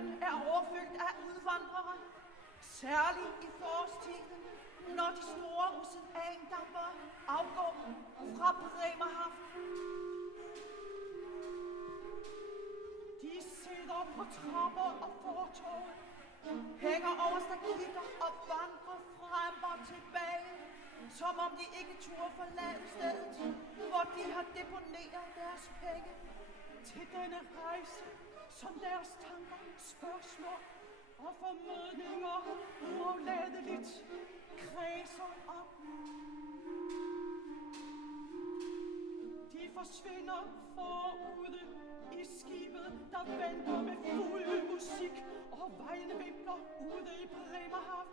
Øen er overfyldt af udvandrere, særligt i forårstiden, når de store oceandamper afgår fra Bremerhaven. De sidder på trapper og fortovet, hænger over stakitter og vandrer frem og tilbage, som om de ikke turde forlade stedet, hvor de har deponeret deres penge til denne rejse, som deres tanker, spørgsmål og formodninger uafladeligt kredser om. De forsvinder forude i skibet, der venter med fuld musik og vejnevimpler ude i Bremerhaven.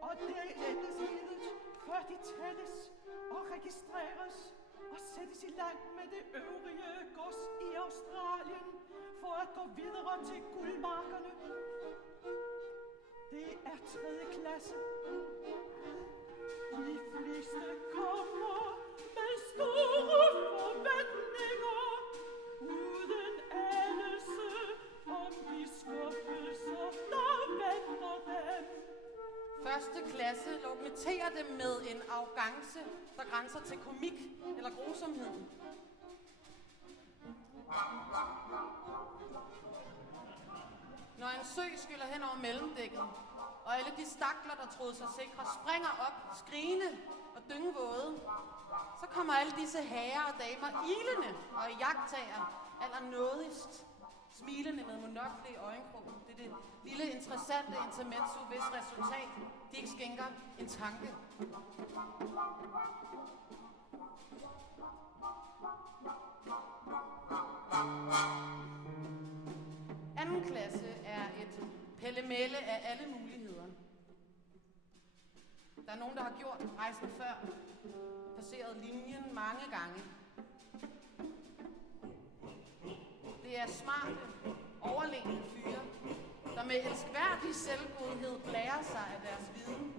Og det endes lidet, før de tælles og registreres og sættes i land med det øvrige gods i Australien for at gå videre til guldmarkerne. Det er 3. klasse. De fleste kommer med store forventninger, uden anelse om de skuffelser, der venter dem. 1. klasse dokumenterer dem med en arrogance, der grænser til komik eller grusomhed. Når en sø skyller hen over mellemdækket, og alle de stakler, der troede sig sikre, springer op, skrigende og dyngvåde, så kommer alle disse herrer og damer ilende og jagttager allernådigst, smilende med monokle i øjenkrogen. Det er det lille interessante intermezzo, hvis resultat de ikke skænker en tanke. Anden klasse er et pellemelle af alle muligheder. Der er nogen, der har gjort rejsen før, passeret linjen mange gange. Det er smarte, overlegne fyre, der med elskværdig selvgodhed blærer sig af deres viden.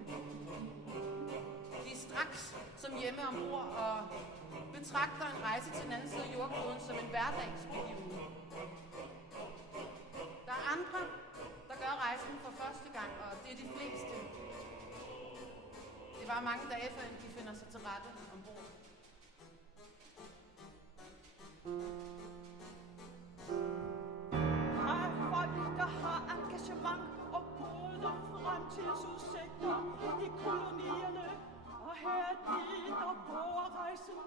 De er straks som hjemme ombord og betragter en rejse til den anden side af jordkloden som en hverdagsbegivenhed. Der er andre, der gør rejsen for første gang, og det er de fleste. Det var mange dage, før de finder sig til rette ombord. Her er folk, der har engagement og gode fremtidsudsigter i kolonierne. Og her er de, der våger rejsen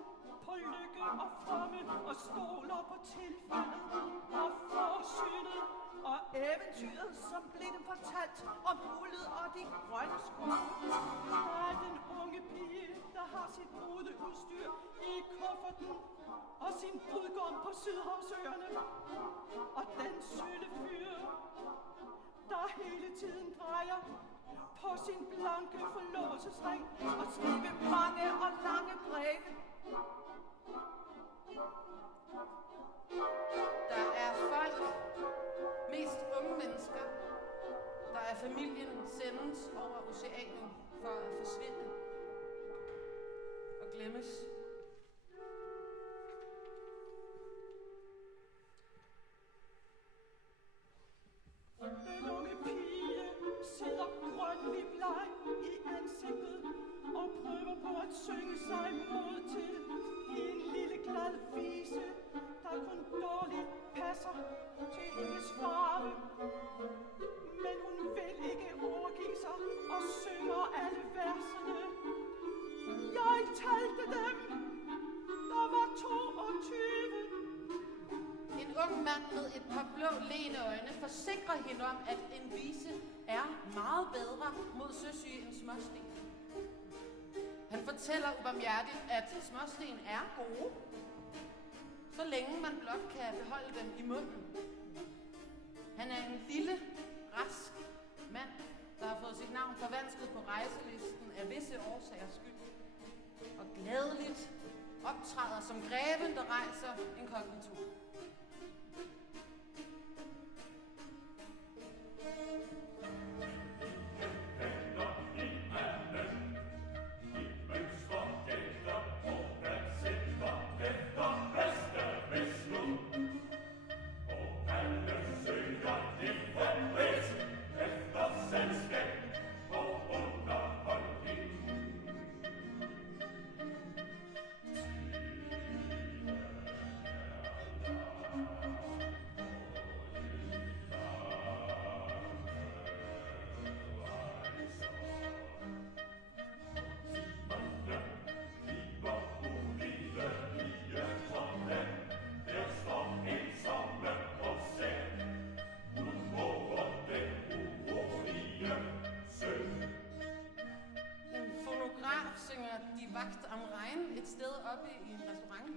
på lykke og fromme og stoler på tilfældet og forsynet og eventyret, som blev dem fortalt om guldet og de grønne skove. Der er den unge pige, der har sit brudeudstyr i kufferten og sin brudgom på Sydhavsøerne. Og den sølle fyr, der hele tiden drejer på sin blanke forlåsesring og skrive mange og lange breve. Der er folk, mest unge mennesker, der af familien sendes over oceanet for at forsvinde og glemmes. Den unge pige sidder grønlig bleg i ansigtet og prøver på at synge sig mod til i en lille glad vise, der kun dårligt passer til hendes farve. Men hun vil ikke overgive sig og synger alle versene. Jeg talte dem, der var 22. En ung mand med et par blå leende øjne forsikrer hende om, at en vise er meget bedre mod søsyge end småsten. Han fortæller ubarmhjertigt, at småsten er gode, så længe man blot kan beholde dem i munden. Han er en lille, rask mand, der har fået sit navn forvansket på rejselisten af visse årsagers skyld, og gladeligt optræder som greven, der rejser inkognito. Efter bedste visdom, og alle søger det oppe i en restaurant.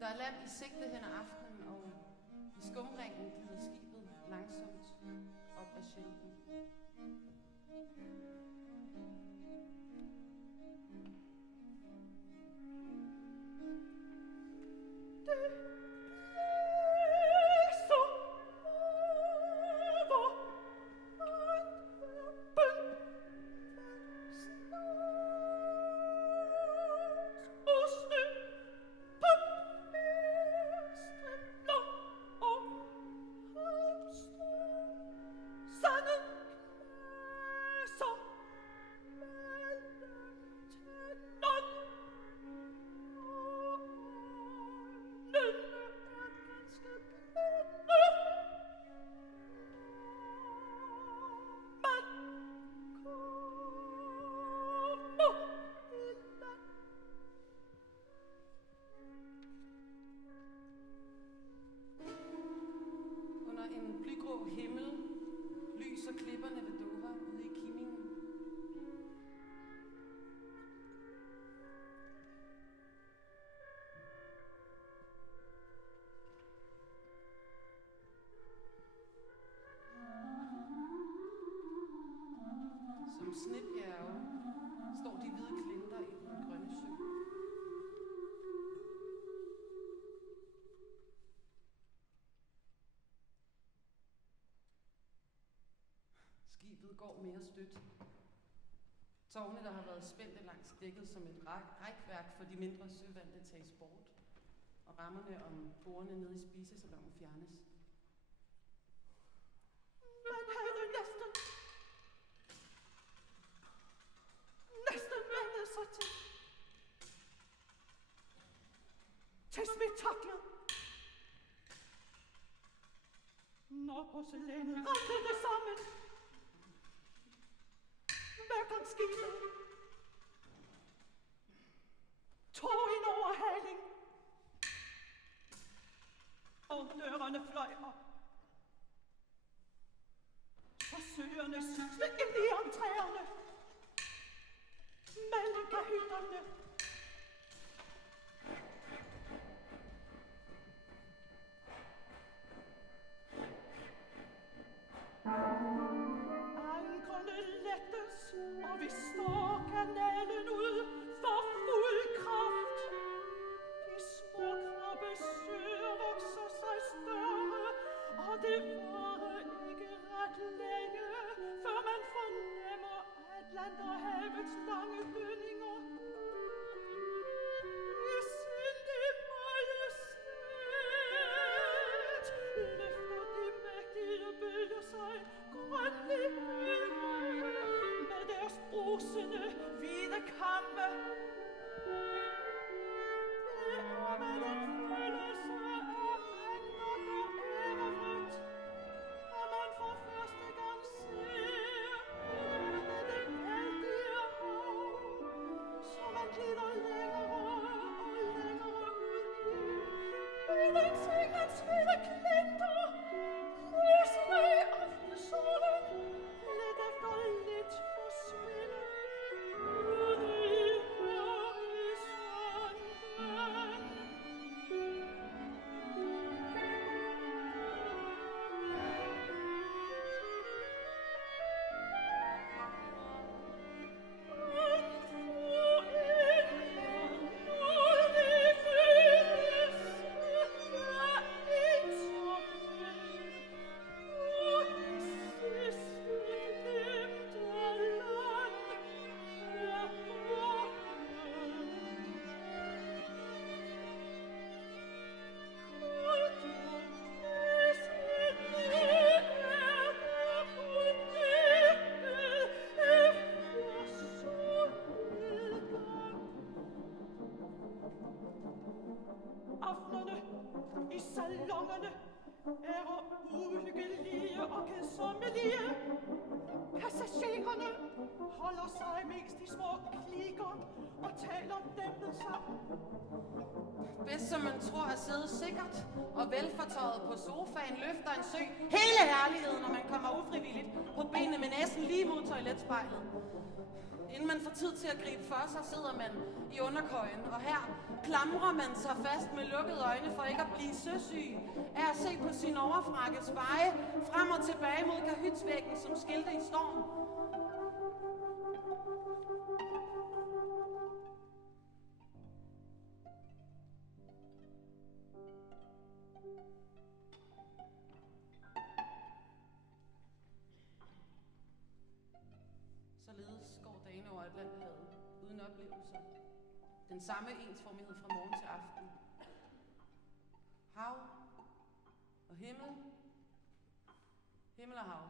Der er land i sigte hen ad aftenen, og i skumringen glider skibet langsomt op ad sjælden. Himmel lyser klipperne ved Dover ude i Kimmingen. Som snebjerge står de hvide klinter i den grønne sø. Skibet går mere stødt. Tårne, der har været spændte langs dækket som et rækværk for de mindre søvante, tages bort, og rammerne om bordene nede i spisesalongen fjernes. Man havde næsten vendet sig til spektaklet. Når porcelænet ramlede sammen, skibet tog en overhaling, og dørene fløj op. Forsøgerne suste ind i entréerne, mellem kahytterne. Og vi står kanalen ud for fuld kraft. De små krabbe søer vokser sig større, og det varer ikke ret længe, før man fornemmer Atlanterhavets lange dønninger. I sindig majestæt løfter de mægtige bølger sig grønligt med deres brusende hvide kamme. Det er med en følelse af andert og ærefrygt, at man for første gang ser det vældige hav, så man glider længere og længere ud i ingentingens hvide klinter, lysende i aftensolen, lidt efter lidt forsvinde ude i horisonten. Aftenerne i salongerne er uhyggelige og kedsommelige. Passagererne holder sig mest i små klikker og taler dæmpet sammen. Bedst som man tror at sidde sikkert og velfortøjet på sofaen løfter en sø hele herligheden, når man kommer ufrivilligt på benene med næsen lige mod toiletspejlet. Inden man får tid til at gribe for sig, sidder man i underkøjen, og her klamrer man sig fast med lukkede øjne for ikke at blive søsyg af at se på sin overfrakkes veje frem og tilbage mod kahytsvæggen som skilte i storm. Således går dagene over Atlanterhavet uden oplevelser. Den samme ensformighed fra morgen til aften. Hav og himmel. Himmel og hav.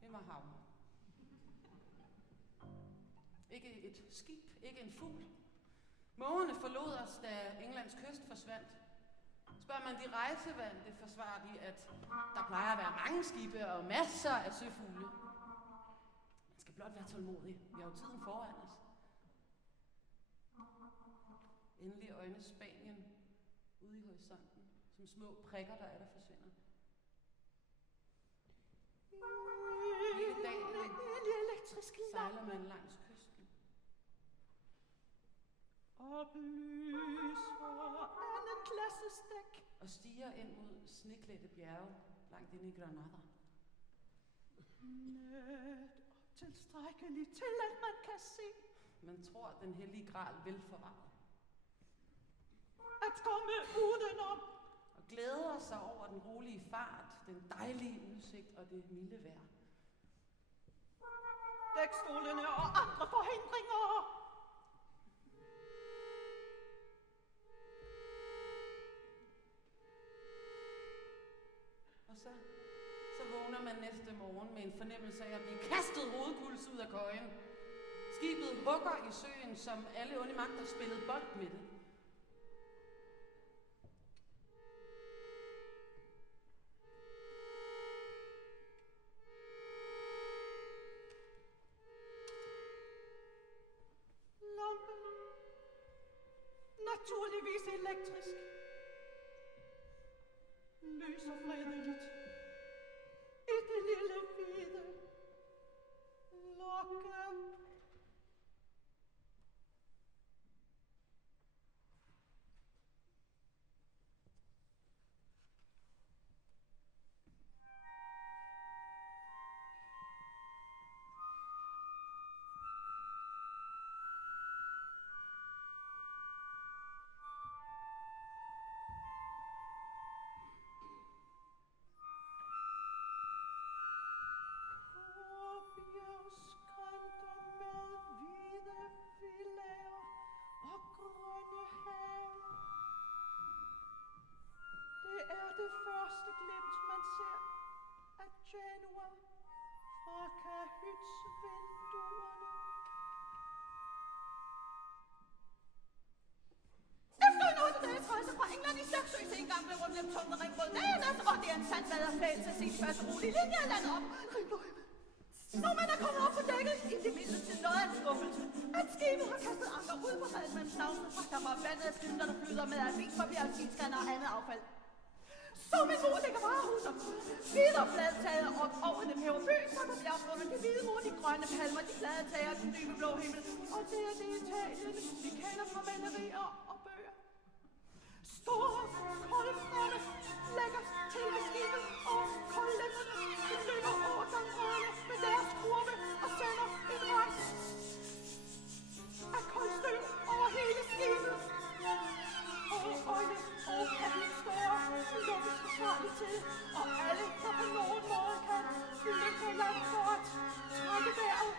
Himmel og hav. Ikke et skib, ikke en fugl. Mågerne forlod os, da Englands kyst forsvandt. Spørger man de rejsevante, forsvarer de, at der plejer at være mange skibe og masser af søfugle. Man skal blot være tålmodig. Vi har jo tiden foran os. Endelig øjne Spanien ude i horisonten, som små prikker, der er der forsvinder. Hele dagen sejler man langs kysten. Oplyser anden klasses dæk. Og stiger ind mod sneklædte bjerge langt inde i Granada. Net tilstrækkeligt til, at man kan se. Man tror, den hellige gral vil forvare. At komme udenom. Og glæder sig over den rolige fart, den dejlige udsigt og det milde vejr. Dækstolene og andre forhindringer. Og så vågner man næste morgen med en fornemmelse af at blive kastet hovedkuls ud af køjen. Skibet hugger i søen, som alle onde magter spillede bold med det. Lampen. Naturligvis elektrisk. Lyser fredeligt. I det lille hvide lokke. Det første glimt, man ser af Genua fra kahytsvinduerne. Efter en 8 dages rejse fra England i Saxø til en gamle rundlem tunge ring mod dagen, og det er en sand baderflæl til sin første rolige linje af landet op. Når man er kommet op på dækket, i det mindste til noget af en skuffelse, at skibet har kastet anker ud på redden mellem stavsene, der var vandet af stylter, der flyder med avispapir, alpinskanner og andet affald. Så min mor ligger varehus og videre bladtaget og over det peberbø, så der bliver opfundet de hvide mor, de grønne palmer, de glade tager, den dybe blå himmel. Og det er det Italien, vi kender fra malerier og bøger. Store, kolde fremme lægger til ved skibet, og koldlænderne løber over gangrørene med deres kurve og sender en rand af koldstøv over hele skibet. Og øjne og panden større lukkes forsvarligt til, og alle, der på nogen måde kan, lykke langt for at trække vejret.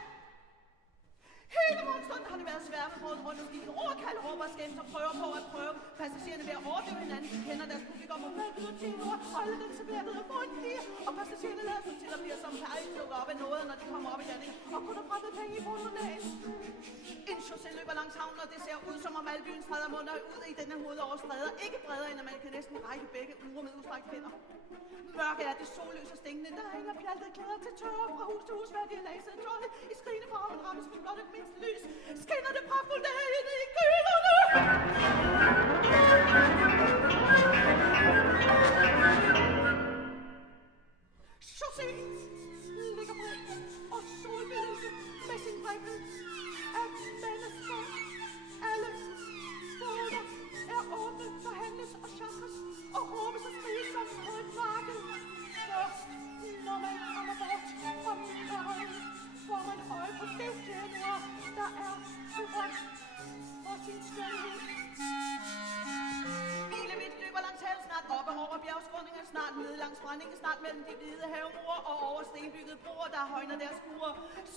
Hele morgenstunden har det været sværmebrud rundt om skibet. Råkald råber og skændes og prøver på at prøve. Passagererne ved at overdøve hinanden, de kender deres publikum og mælken og tjener, og alle den serverede frygtelige. Og passagererne lader sig til at blive som altid op af noget, når de kommer op i landing. Og kun har brættet penge i portemonnaien. En chaussé løber langs havnen, og det ser ud som om alle byens stræder munder ud i denne hovedoverstræder. Ikke bredere, end at man kan næsten række begge uger med udstrækt finder. Mørke er det solløse stinkende, der hænger pjaltede klæder til tørre fra hus til hus, hvad de er lasede tårne. I skrigende farven rammes med blot et mindst lys. Skinner det pragtfuldt derinde i kølerne! Chausséen ligger bred og solbelyset med sin begrebet, at mennesker, alle steder, er åbne for handles og chakras og råbes og skriges som på et marked. Først, når man kommer bort fra mylderen, får man øje på det januar, der er berømt for sin skønhed. Hele mit løber langs havet, snart op og over bjergskråningen, snart ned langs brændingen, snart mellem de hvide havmure og over stenbyggede broer, der højner deres skure,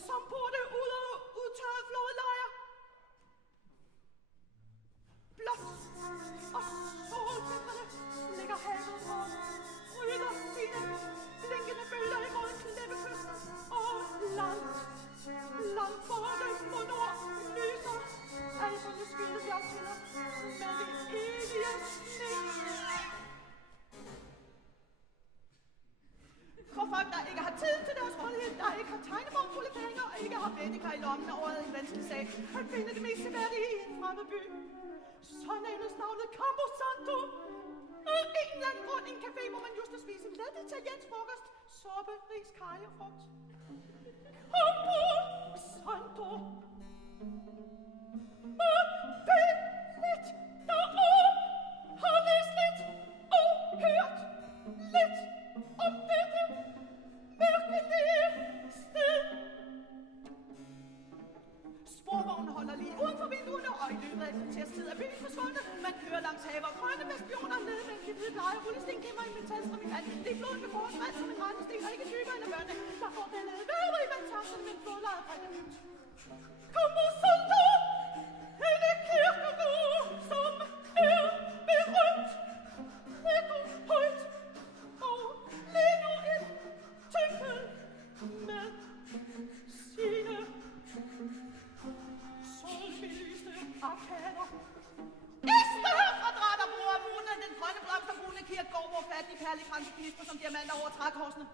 som burde ud og udtørret flodlejre. Blot og soltæpperne ligger havet og ryger sine blinkende bølger imod klippekysten. Og langt borte mod nord lyser alpernes skyde bjergtinder med det evige sne. For folk, der ikke har tid til deres rådighed, der ikke har tegnebogfulde penge og ikke har bedekar i lommen over en vanskelig sag, at finde det mest seværdige i en fremmed by. Så nævnes navnet Campo Santo. Af en eller anden grund en café, hvor man just at spise en let italiensk frokost, suppe, ris, karry og frugt. Campo Santo. Lidt derom har læst lidt og hørt lidt om dette mærkelige sted. sporvognen holder lige uden for vinduerne, og i løbet af et tid er byen forsvundet. Man kører langs haver og grønne bastioner nede med en hvide pleje, rullesten gemmer i metalstrøm i vand. Det er floden med kors vand som en rendesten, og ikke dybere end af børnene. Der får den nede vævet i vandtakserne med en flodlejer fra det nyt. Kom og Santo! Henne kirkegård, som er berømt. Ekko højt, og lige nu et tempel med sine solbelyste arkader. Æster herfra dratter bruger munden den grønne blomsterbrune kirkegård, hvor fattige perlekranse knister som diamanter over trækorsene.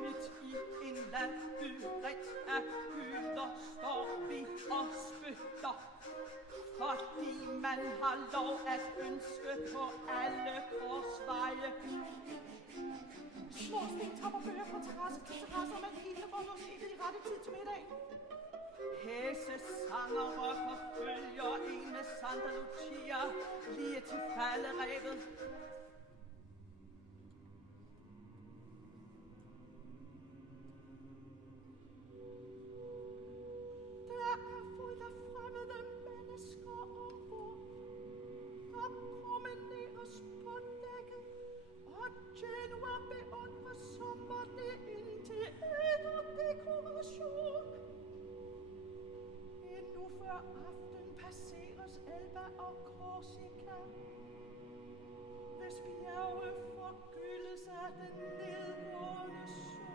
Midt i en landby ret af hyder står vi og spytter, fordi man har lov at ønske på alle korsveje. Små stentapper bøger fra terrasse til terrasse, og man hele får noget skibet i rette tid til middag. Hæsesangere forfølger en med Santa Lucia lige til falderevet. og Genua beundres sommer det ind til æder dekoration. Endnu før aften passeres Elba og Korsika, hvis bjerge forgyldes af den nedgående sol.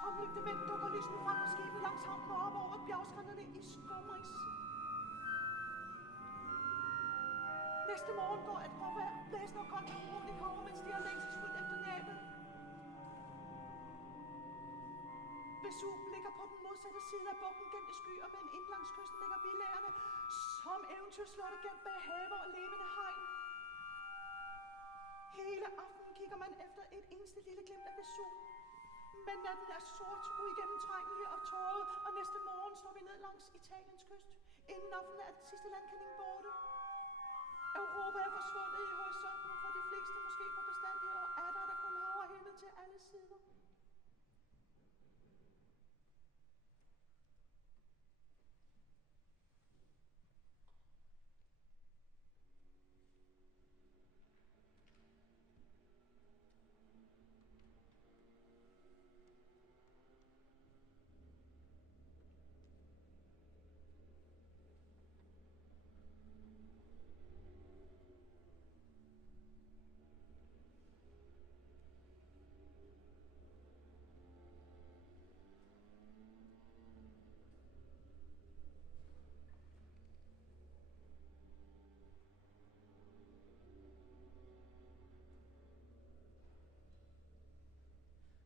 Som lygtemænd dukker lysene frem på skibet langs havnen og op over bjergskrænderne i skumris. Næste morgen går et råvejr, blæsende og koldt og roligt kommer, mens de er længselsfuldt efter Neapel. Vesuv ligger på den modsatte side af bugten gemt i skyer, men ind langs kysten ligger villagerne som eventyrslotte gemt bag haver og levende hegn. Hele aftenen kigger man efter et eneste lille glimt af Vesuv. Men natten er sort, uigennemtrængelig og tåget, og næste morgen står vi ned langs Italiens kyst. Inden aftenen er den sidste landkending borte. Europa er forsvundet i horisonten for de fleste, måske for bestandig, og er der kun hav og himmel til alle sider.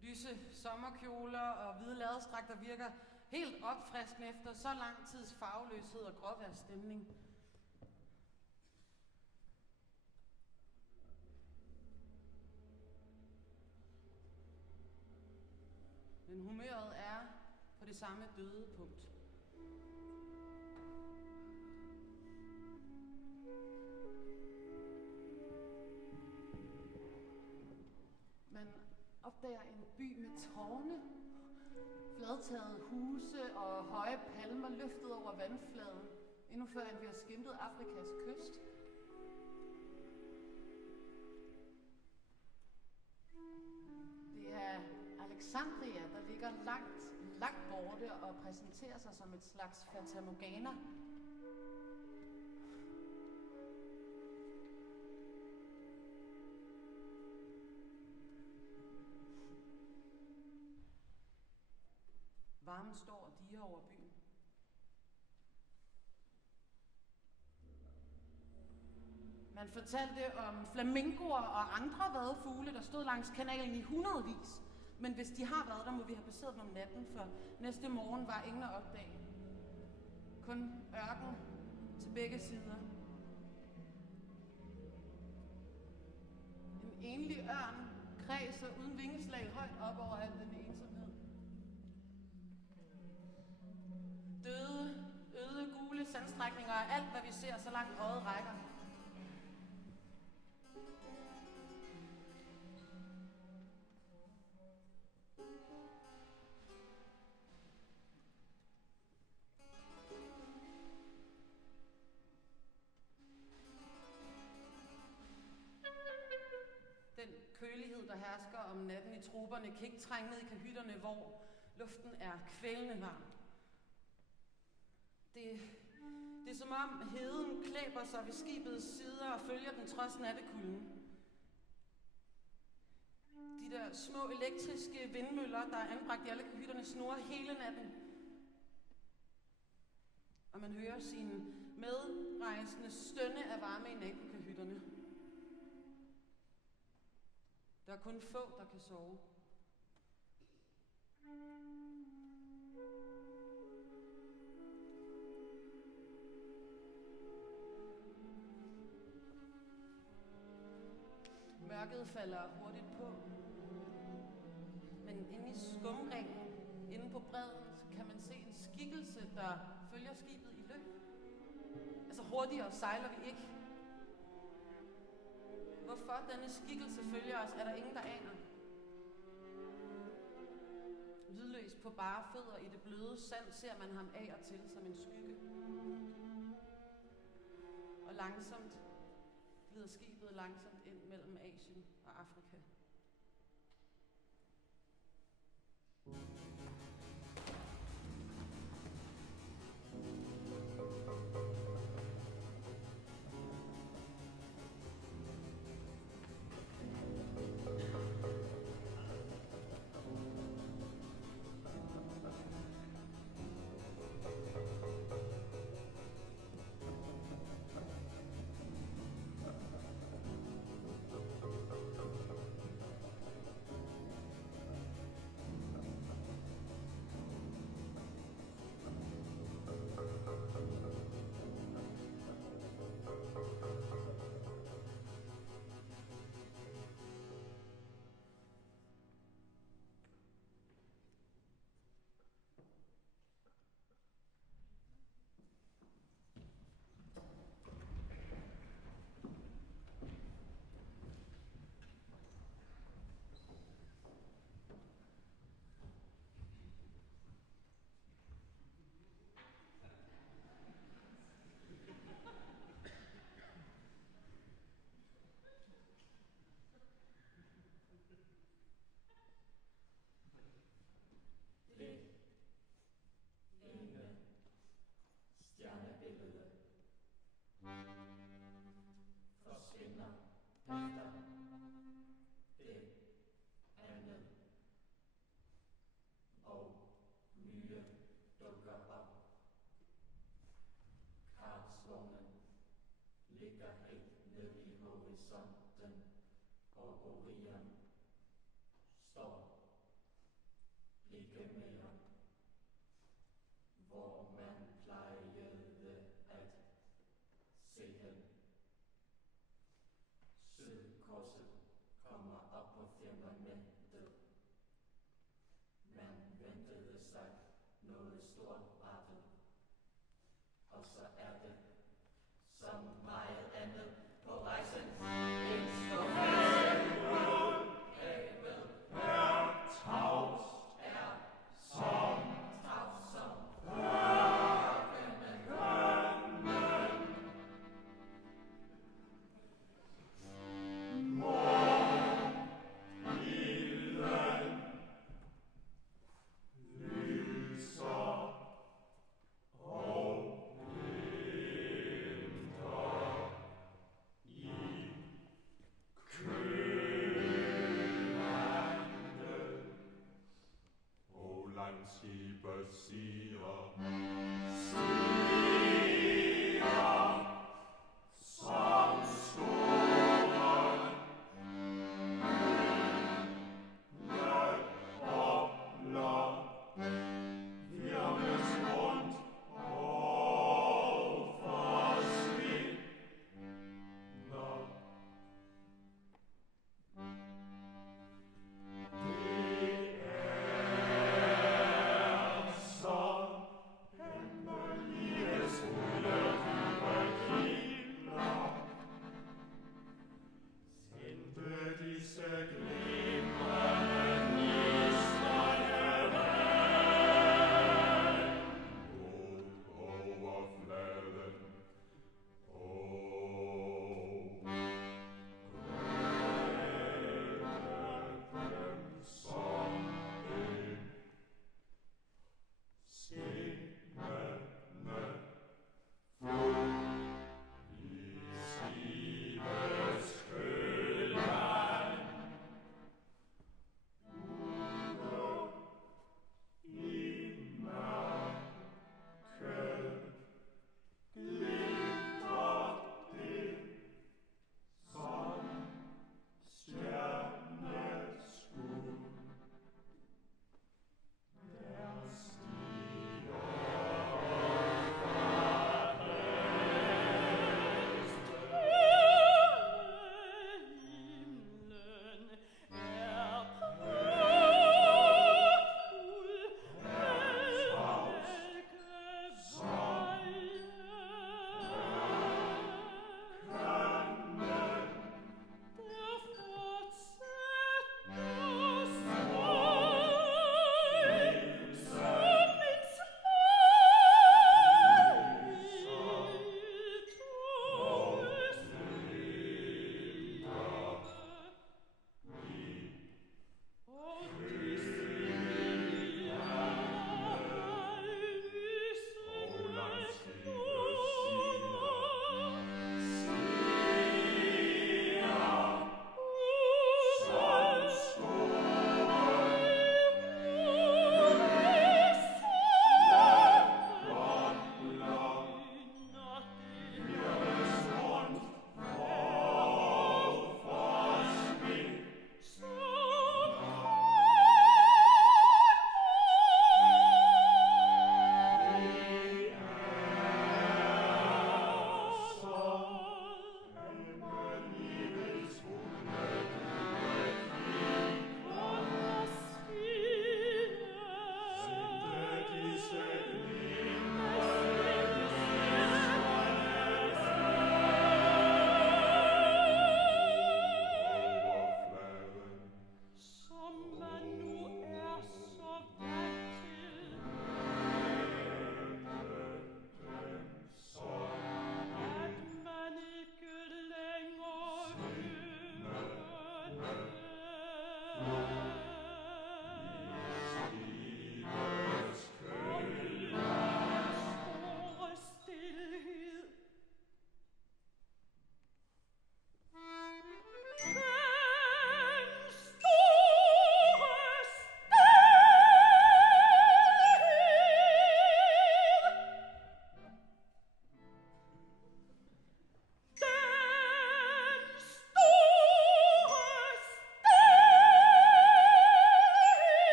Lyse sommerkjoler og hvide laderstragter virker helt opfriskende efter så lang tids farveløshed og gråvejrsstemning. Men humøret er på det samme døde punkt. Man opdager en by med tårne, fladtagede huse og høje palmer løftet over vandfladen, endnu før end vi har skimtet Afrikas kyst. Det er Alexandria, der ligger langt borte og præsenterer sig som et slags Fata Morgana. Varmen står og diger over byen. Man fortalte om flamingoer og andre vadefugle, der stod langs kanalen i hundredvis. Men hvis de har været der, må vi have passeret dem om natten, for næste morgen var ingen at opdage. Kun ørken til begge sider. En enlig ørn kredser uden vingeslag højt op over al den ensomhed. Døde, øde, gule sandstrækninger er alt, hvad vi ser, så langt øjet rækker. Den kølighed, der hersker om natten i troberne, kan ikke trænge ned i kahytterne, hvor luften er kvælende varm. Det er som om heden klæber sig ved skibets sider og følger den trods nattekulden. De der små elektriske vindmøller, der er anbragt i alle kahytterne, snurrer hele natten. Og man hører sine medrejsende stønne af varme i nabokahytterne. Der er kun få, der kan sove. Mørket falder hurtigt på. Men inde i skumringen, inde på bredden, kan man se en skikkelse, der følger skibet i løb. Altså hurtigere sejler vi ikke. Hvorfor denne skikkelse følger os, er der ingen, der aner. på bare fødder i det bløde sand, ser man ham af og til som en skygge. Og langsomt glider skibet langsomt ind mellem Asien og Afrika. Så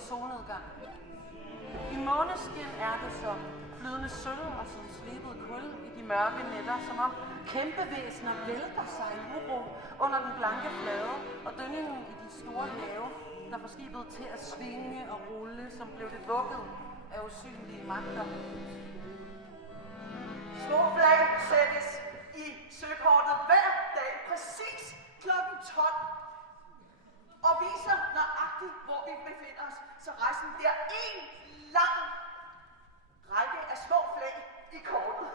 ved solnedgang. I måneskin er det som flydende sølv og som slebet kul i de mørke nætter, som om kæmpevæsener vælter sig i uro under den blanke flade og dønningen i de store have, der får skibet til at svinge og rulle, som blev det vugget af usynlige magter. Små flag sættes i søkortet hver dag præcis kl. 12 og viser nøjagtigt, hvor vi befinder os, så rejsen bliver en lang række af små flag i kortet.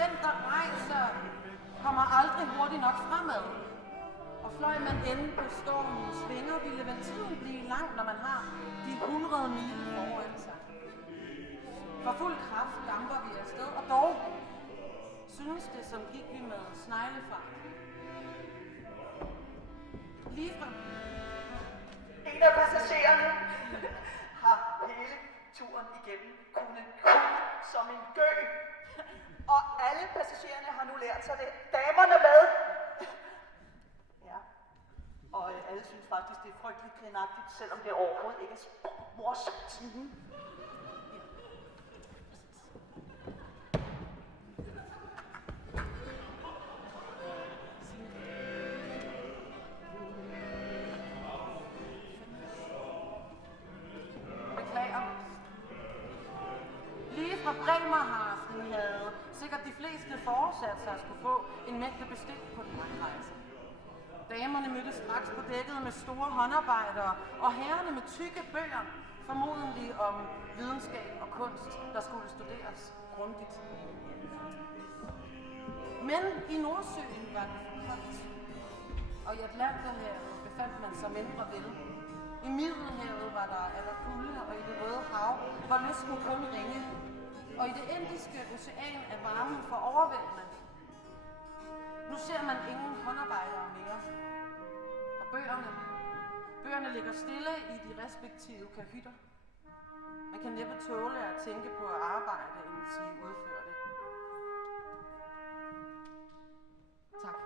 Den, der rejser, kommer aldrig hurtigt nok fremad. Og fløj man ende på stormens vinger, ville ventilen blive lang, når man har de 100 mil foran sig. For fuld kraft damper vi afsted, og dog synes det, som gik vi med sneglefart. Lige frem. En af passagererne har hele turen igennem kunnet kugle som en gø. Og alle passagererne har nu lært sig det. Damerne med. Ja. Og alle synes faktisk, det er frygteligt grinagtigt, selvom det overhovedet ikke er morsomt. Mm-hmm. Fra Bremerhaven havde sikkert de fleste forudsat sig at skulle få en mængde bestik på den rejse. Damerne mødtes straks på dækket med store håndarbejdere, og herrerne med tykke bøger, formodentlig om videnskab og kunst, der skulle studeres grundigt. Men i Nordsøen var det for koldt, og i Atlanterhavet befandt man sig mindre vel. I Middelhavet var der atter kulde, og i det Røde Hav var lysten kun ringe. Og i det Indiske Ocean er varmen for overvældende. Nu ser man ingen håndarbejdere mere. Og bøgerne ligger stille i de respektive kahytter. Man kan næppe tåle at tænke på at arbejde, end sige udføre det. Tak.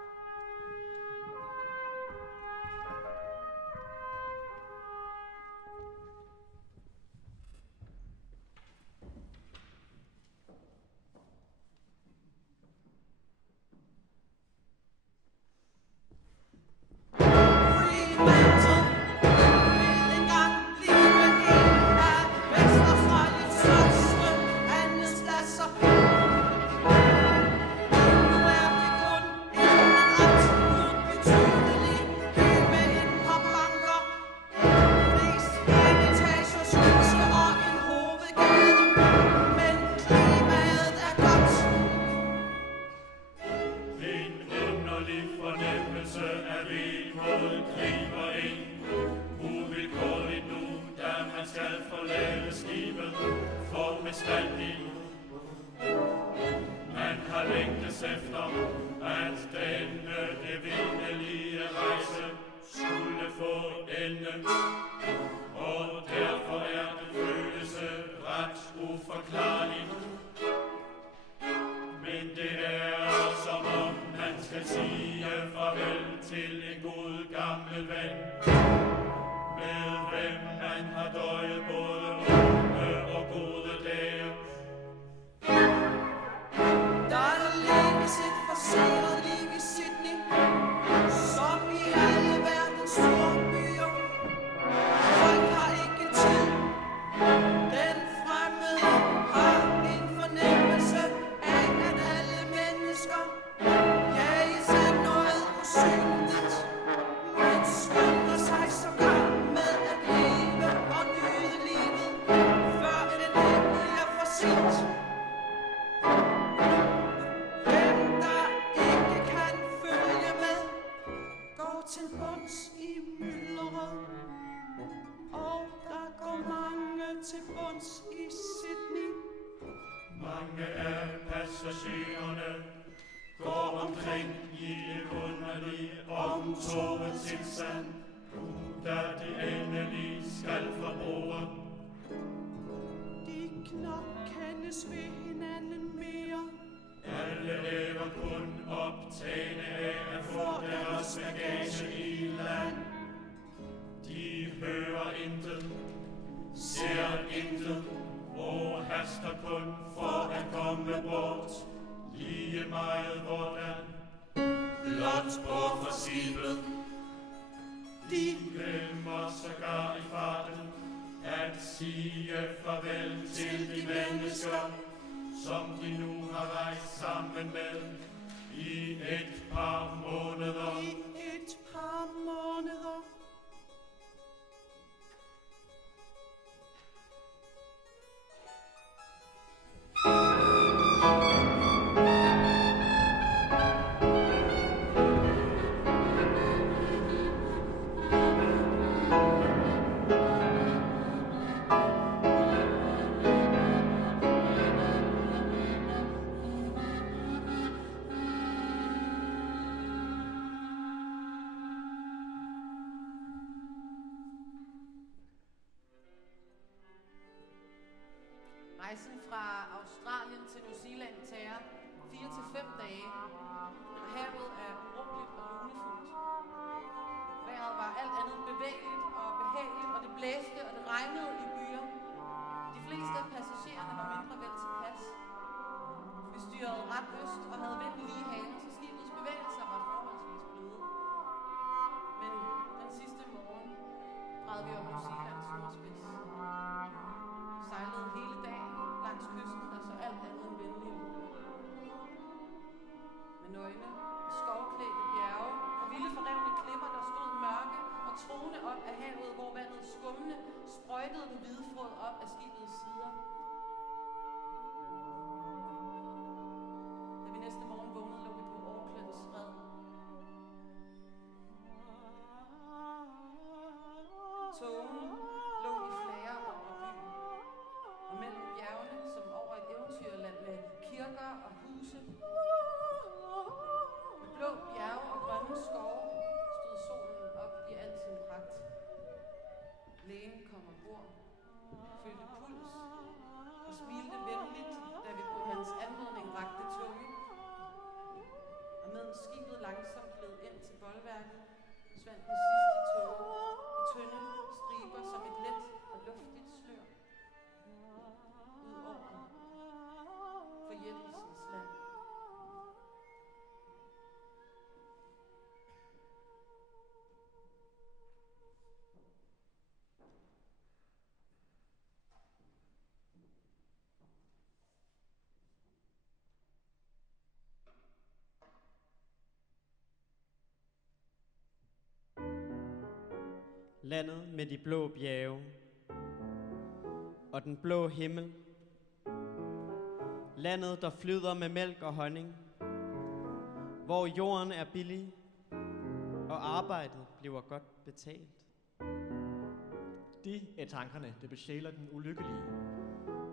De knap kendes ved hinanden mere. Alle lever kun foretagende af at få deres bagage i land. De hører intet, ser intet, og haster kun for at komme bort. Lige meget hvordan, blot bort fra skibet. De glemmer sågar i farten at sige farvel til de mennesker, som de nu har rejst sammen med i et par måneder. I et par måneder. Rejsen fra Australien til New Zealand tager 4 til 5 dage. Havet er rummeligt og lunefuldt. Vejret var alt andet bevægeligt og behageligt, og det blæste og det regnede i byer. De fleste af passagererne var mindre vel tilpas. Vi styrede ret øst og havde vinden lige i halen, så skibets bevægelser var forholdsvis bløde. Men den sidste morgen drejede vi om New Zealands nordspids. Sejlede hele dagen langs kysten, der så alt andet end venlig ud. Med nøgne, skovklædte bjerge og vilde forrevne klipper, der stod mørke og troende op af havet, hvor vandet skummende sprøjtede den hvide frod op af skibets sider. Da vi næste morgen vågnede, lå vi på Aucklands red. Tågen lå i flager over byen, og mellem bjergene, som over et eventyrland med kirker og huse. Med blå bjerge og grønne skove stod solen op i al sin pragt. Lægen kom ombord, følte puls og smilte venligt, da vi på hans anmodning rakte tunge. Og mens skibet langsomt gled ind til bolværket, svandt den sidste tåge i tynde striber som et let og luftigt slør ud over forjættelsens land. Landet med de blå bjerge og den blå himmel. Landet, der flyder med mælk og honning, hvor jorden er billig og arbejdet bliver godt betalt. Det er tankerne, der besjæler den ulykkelige,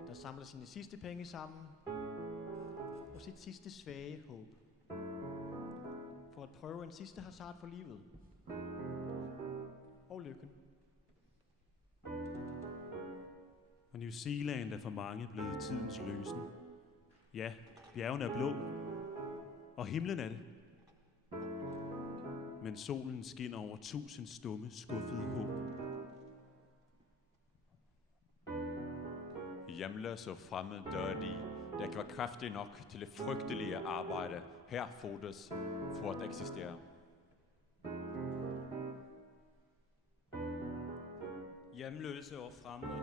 der samler sine sidste penge sammen og sit sidste svage håb for at prøve en sidste hasard for livet og lykken. Og New Zealand er for mange blevet tidens løsen. Ja, bjergene er blå, og himlen er det. Men solen skinner over 1000 stumme, skuffede håb. Hjemløse og fremmede dør de, der ikke var kraftige nok til det frygtelige arbejde her fordres for at eksistere. Hjemløse og fremmede,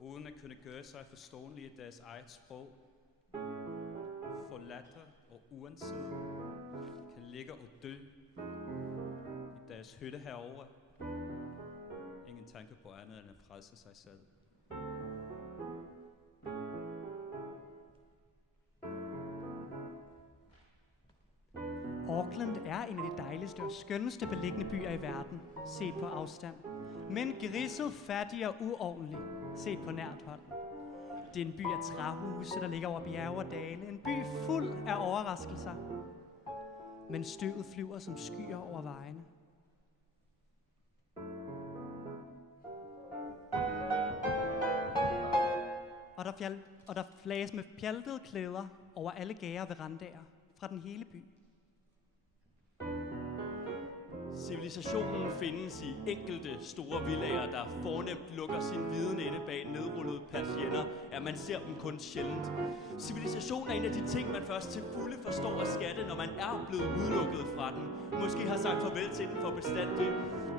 uden at kunne gøre sig forståelige i deres eget sprog, forladte og uanset, kan ligge og dø i deres hytte herovre. Ingen tanke på andet end at frelse sig selv. Auckland er en af de dejligste og skønneste beliggende byer i verden, set på afstand. Men griset, fattig og uordentlig, set på nært hold. Det er en by af træhuse, der ligger over bjerge og dale. En by fuld af overraskelser. Men støvet flyver som skyer over vejene. Og der flages med pjaltede klæder over alle gære verandaer fra den hele by. Civilisationen findes i enkelte store villager, der fornemt lukker sin viden inde bag nedrullede persienner, at man ser dem kun sjældent. Civilisation er en af de ting, man først til fulde forstår at skatte, når man er blevet udelukket fra den. Måske har sagt farvel til den for bestandig.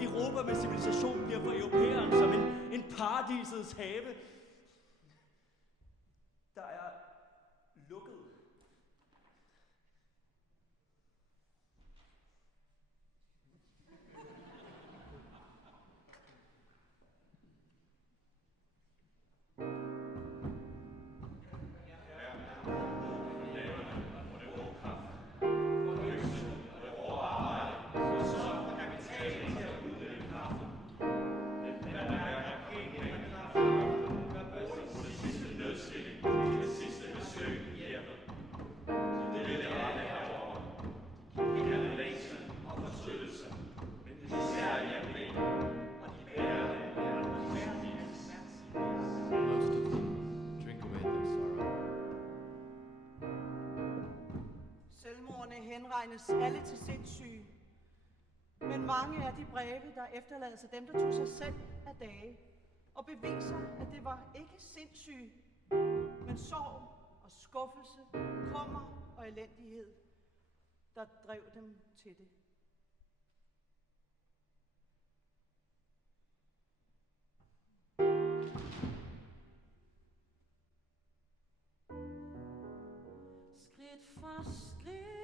Europa med civilisation bliver for europæeren som en paradisets have, der er lukket. Selvmordene henregnes alle til sindssyge. Men mange er de breve, der efterlader sig dem, der tog sig selv af dage, og beviser, at det var ikke sindssyge, men sorg og skuffelse, kommer og elendighed, der drev dem til det. Skridt for skridt